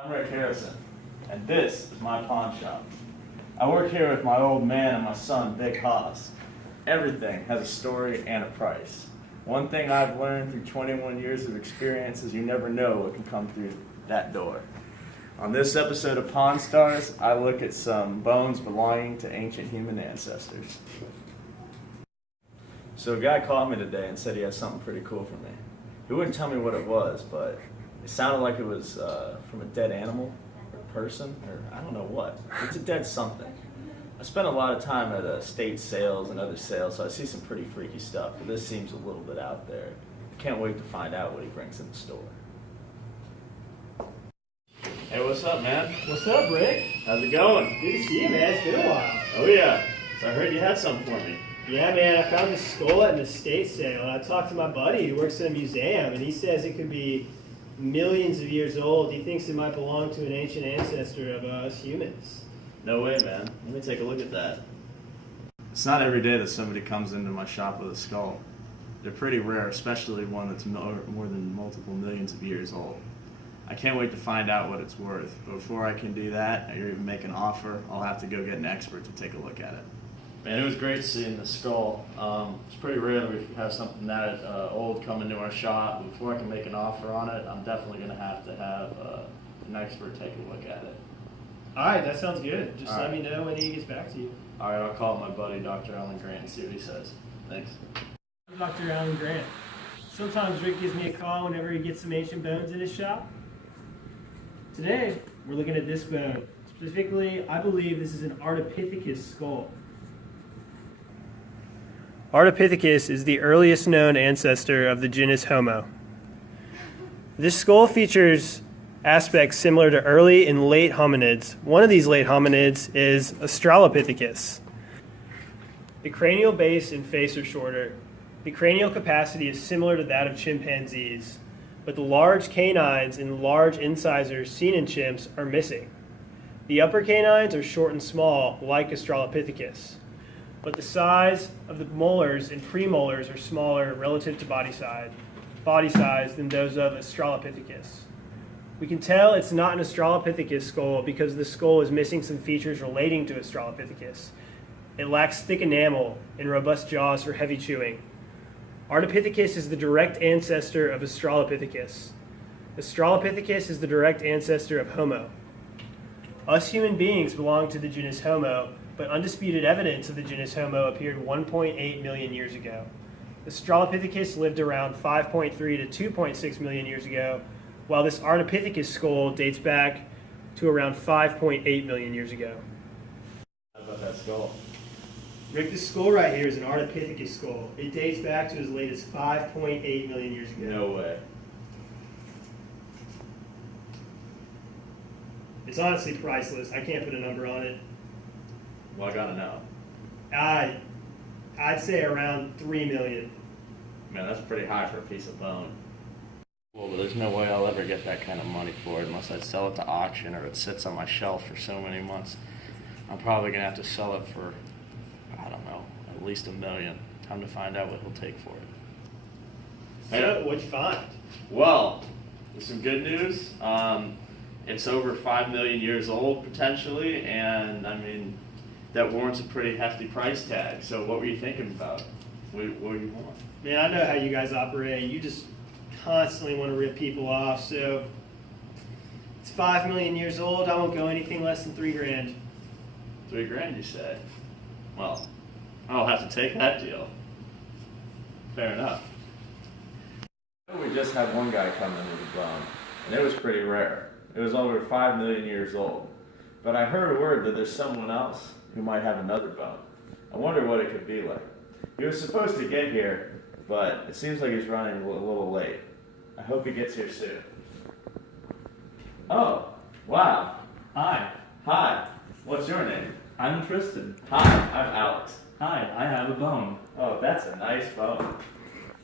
I'm Rick Harrison, and this is my pawn shop. I work here with my old man and my son, Vic Haas. Everything has a story and a price. One thing I've learned through 21 years of experience is you never know what can come through that door. On this episode of Pawn Stars, I look at some bones belonging to ancient human ancestors. So a guy called me today and said he had something pretty cool for me. He wouldn't tell me what it was, but it sounded like it was from a dead animal or person, or I don't know what. It's a dead something. I spent a lot of time at estate sales and other sales, so I see some pretty freaky stuff, but this seems a little bit out there. I can't wait to find out what he brings in the store. Hey, what's up, man? What's up, Rick? How's it going? Good to see you, man. It's been a while. Oh yeah, so I heard you had something for me. Yeah, man. I found this skull at an estate sale, and I talked to my buddy who works at a museum, and he says it could be millions of years old. He thinks it might belong to an ancient ancestor of us humans. No way, man. Let me take a look at that. It's not every day that somebody comes into my shop with a skull. They're pretty rare, especially one that's more than multiple millions of years old. I can't wait to find out what it's worth, but before I can do that, or even make an offer, I'll have to go get an expert to take a look at it. Man, it was great seeing the skull. It's pretty rare that we have something that old come into our shop. Before I can make an offer on it, I'm definitely going to have an expert take a look at it. All right, that sounds good. Just All let right. me know when he gets back to you. All right, I'll call my buddy, Dr. Alan Grant, and see what he says. Thanks. I'm Dr. Alan Grant. Sometimes Rick gives me a call whenever he gets some ancient bones in his shop. Today, we're looking at this bone. Specifically, I believe this is an Ardipithecus skull. Ardipithecus is the earliest known ancestor of the genus Homo. This skull features aspects similar to early and late hominids. One of these late hominids is Australopithecus. The cranial base and face are shorter. The cranial capacity is similar to that of chimpanzees, but the large canines and large incisors seen in chimps are missing. The upper canines are short and small, like Australopithecus, but the size of the molars and premolars are smaller relative to body size than those of Australopithecus. We can tell it's not an Australopithecus skull because the skull is missing some features relating to Australopithecus. It lacks thick enamel and robust jaws for heavy chewing. Ardipithecus is the direct ancestor of Australopithecus. Australopithecus is the direct ancestor of Homo. Us human beings belong to the genus Homo, but undisputed evidence of the genus Homo appeared 1.8 million years ago. Australopithecus lived around 5.3 to 2.6 million years ago, while this Ardipithecus skull dates back to around 5.8 million years ago. How about that skull? Rick, this skull right here is an Ardipithecus skull. It dates back to as late as 5.8 million years ago. No way. It's honestly priceless. I can't put a number on it. Well, I gotta know. I'd say around 3 million. Man, that's pretty high for a piece of bone. Well, but there's no way I'll ever get that kind of money for it unless I sell it to auction or it sits on my shelf for so many months. I'm probably gonna have to sell it for, I don't know, at least $1 million. Time to find out what he'll take for it. So, what'd you find? Well, there's some good news. It's over 5 million years old potentially, and I mean, that warrants a pretty hefty price tag. So what were you thinking about? What do you want? Man, I know how you guys operate. You just constantly want to rip people off. So it's 5 million years old. I won't go anything less than 3 grand. 3 grand, you say? Well, I'll have to take that deal. Fair enough. We just had one guy come in with a bone, and it was pretty rare. It was over 5 million years old. But I heard word that there's someone else who might have another bone. I wonder what it could be like. He was supposed to get here, but it seems like he's running a little late. I hope he gets here soon. Oh, wow. Hi, Hi. What's your name? I'm Triston. Hi, I'm Alex. Hi, I have a bone. Oh, that's a nice bone.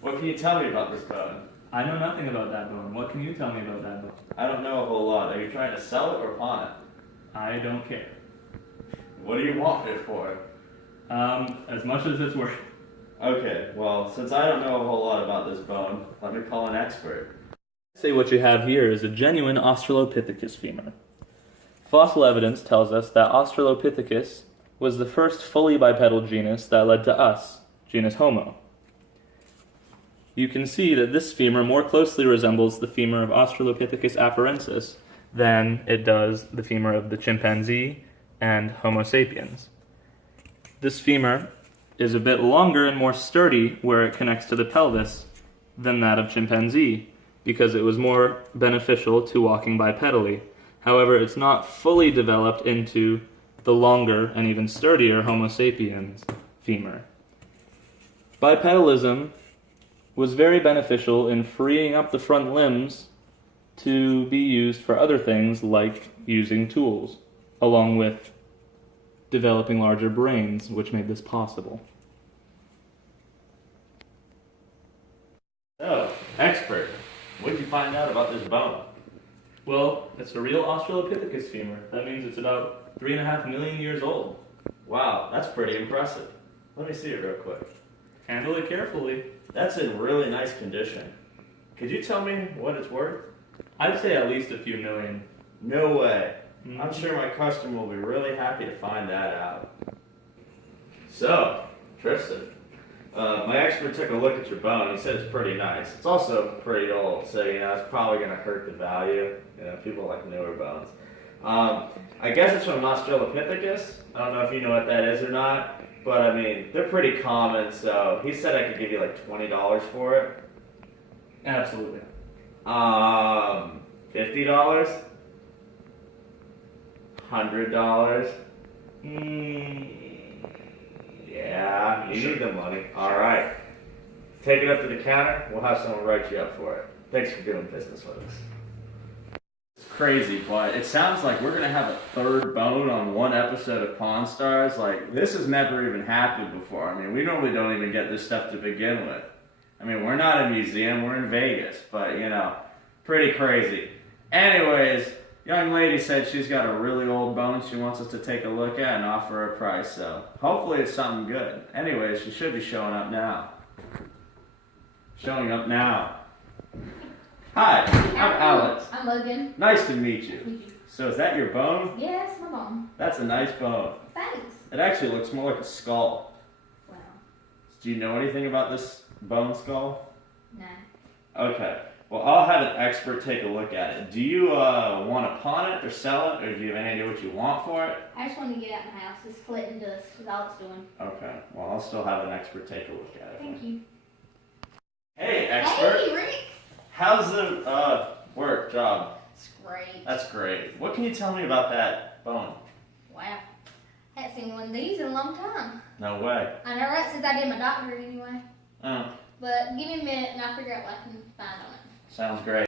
What can you tell me about this bone? I know nothing about that bone. What can you tell me about that bone? I don't know a whole lot. Are you trying to sell it or pawn it? I don't care. What do you want it for? As much as it's worth. Okay, well, since I don't know a whole lot about this bone, let me call an expert. Say what you have here is a genuine Australopithecus femur. Fossil evidence tells us that Australopithecus was the first fully bipedal genus that led to us, genus Homo. You can see that this femur more closely resembles the femur of Australopithecus afarensis than it does the femur of the chimpanzee and Homo sapiens. This femur is a bit longer and more sturdy where it connects to the pelvis than that of chimpanzee, because it was more beneficial to walking bipedally. However, it's not fully developed into the longer and even sturdier Homo sapiens femur. Bipedalism was very beneficial in freeing up the front limbs to be used for other things like using tools, along with developing larger brains, which made this possible. So, expert, what did you find out about this bone? Well, it's a real Australopithecus femur. That means it's about 3.5 million years old. Wow, that's pretty impressive. Let me see it real quick. Handle it carefully. That's in really nice condition. Could you tell me what it's worth? I'd say at least a few million. No way. I'm sure my customer will be really happy to find that out. So, Triston, my expert took a look at your bone. He said it's pretty nice. It's also pretty old, so it's probably going to hurt the value. People like newer bones. I guess it's from Australopithecus. I don't know if you know what that is or not, but I mean, they're pretty common, so he said I could give you like $20 for it. Absolutely. $50? $100? Yeah, you need the money. Alright. Take it up to the counter. We'll have someone write you up for it. Thanks for doing business with us. It's crazy, but it sounds like we're going to have a third bone on one episode of Pawn Stars. Like, this has never even happened before. I mean, we normally don't even get this stuff to begin with. I mean, we're not a museum, we're in Vegas, but, pretty crazy. Anyways, young lady said she's got a really old bone she wants us to take a look at and offer a price, so hopefully it's something good. Anyways, she should be showing up now. Showing up now. Hi, I'm Alex. I'm Logan. Nice to meet you. So is that your bone? Yes, my mom. That's a nice bone. Thanks. It actually looks more like a skull. Wow. Do you know anything about this bone skull? No. Okay. Well, I'll have an expert take a look at it. Do you want to pawn it or sell it, or do you have any idea what you want for it? I just want to get out of the house. It's collecting dust. That's all it's doing. Okay. Well, I'll still have an expert take a look at it. Thank you. Hey, expert. Hey, Rick. How's the work job? It's great. That's great. What can you tell me about that bone? Wow. Haven't seen one of these in a long time. No way. I know, right? Since I did my doctorate anyway. Oh, But give me a minute and I'll figure out what I can find on it. sounds great.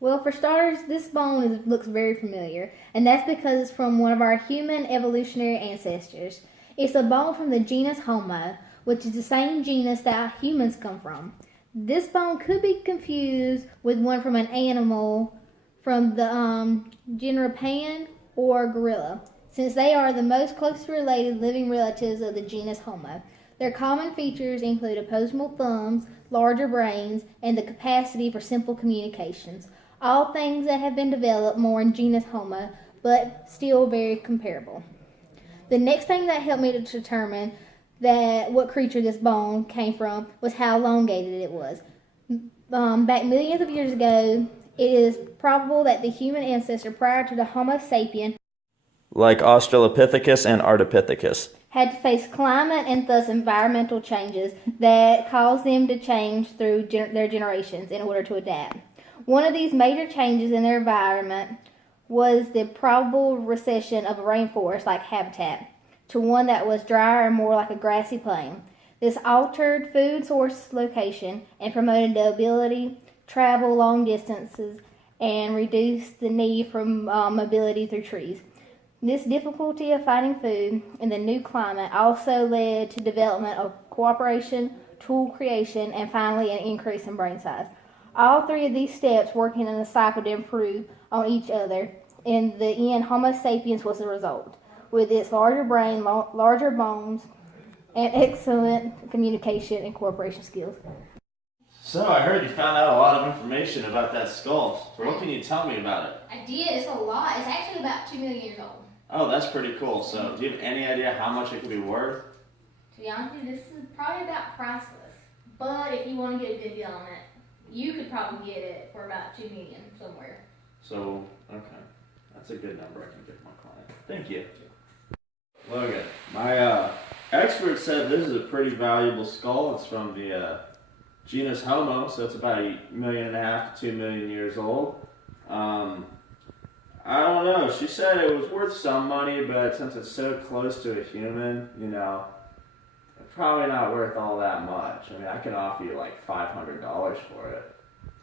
Well, for starters, this bone looks very familiar, and that's because it's from one of our human evolutionary ancestors. It's a bone from the genus Homo, which is the same genus that humans come from. This bone could be confused with one from an animal from the genera Pan or gorilla, since they are the most closely related living relatives of the genus Homo. Their common features include opposable thumbs, larger brains, and the capacity for simple communications. All things that have been developed more in genus Homo, but still very comparable. The next thing that helped me to determine that what creature this bone came from was how elongated it was. Back millions of years ago, it is probable that the human ancestor prior to the Homo sapien, like Australopithecus and Ardipithecus, had to face climate and thus environmental changes that caused them to change through their generations in order to adapt. One of these major changes in their environment was the probable recession of a rainforest-like habitat to one that was drier and more like a grassy plain. This altered food source location and promoted the ability to travel long distances and reduced the need for mobility through trees. This difficulty of finding food in the new climate also led to development of cooperation, tool creation, and finally an increase in brain size. All three of these steps working in a cycle to improve on each other. In the end, Homo sapiens was the result, with its larger brain, larger bones, and excellent communication and cooperation skills. So I heard you found out a lot of information about that skull. So what can you tell me about it? I did. It's a lot. It's actually about 2 million years old. Oh, that's pretty cool. So do you have any idea how much it could be worth? To be honest with you, this is probably about priceless. But if you want to get a good deal on it, you could probably get it for about 2 million somewhere. So, okay. That's a good number I can give my client. Thank you. Logan, my expert said this is a pretty valuable skull. It's from the genus Homo, so it's about 1.5 million to 2 million years old. I don't know. She said it was worth some money, but since it's so close to a human, you know, it's probably not worth all that much. I mean, I can offer you like $500 for it.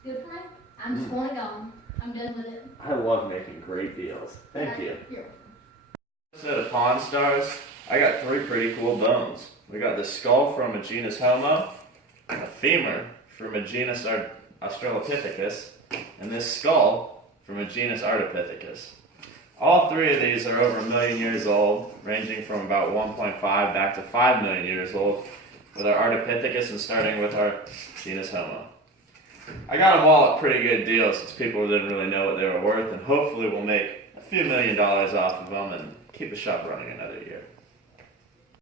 Good for me. I'm just going to go. I'm done with it. I love making great deals. Thank you. You're So the Pawn Stars, I got 3 pretty cool bones. We got the skull from a genus Homo, a femur from a genus Australopithecus, and this skull from a genus Ardipithecus. All 3 of these are over 1 million years old, ranging from about 1.5 back to 5 million years old, with our Ardipithecus and starting with our genus Homo. I got them all at pretty good deals since people didn't really know what they were worth, and hopefully we'll make a few $1 million off of them and keep the shop running another year.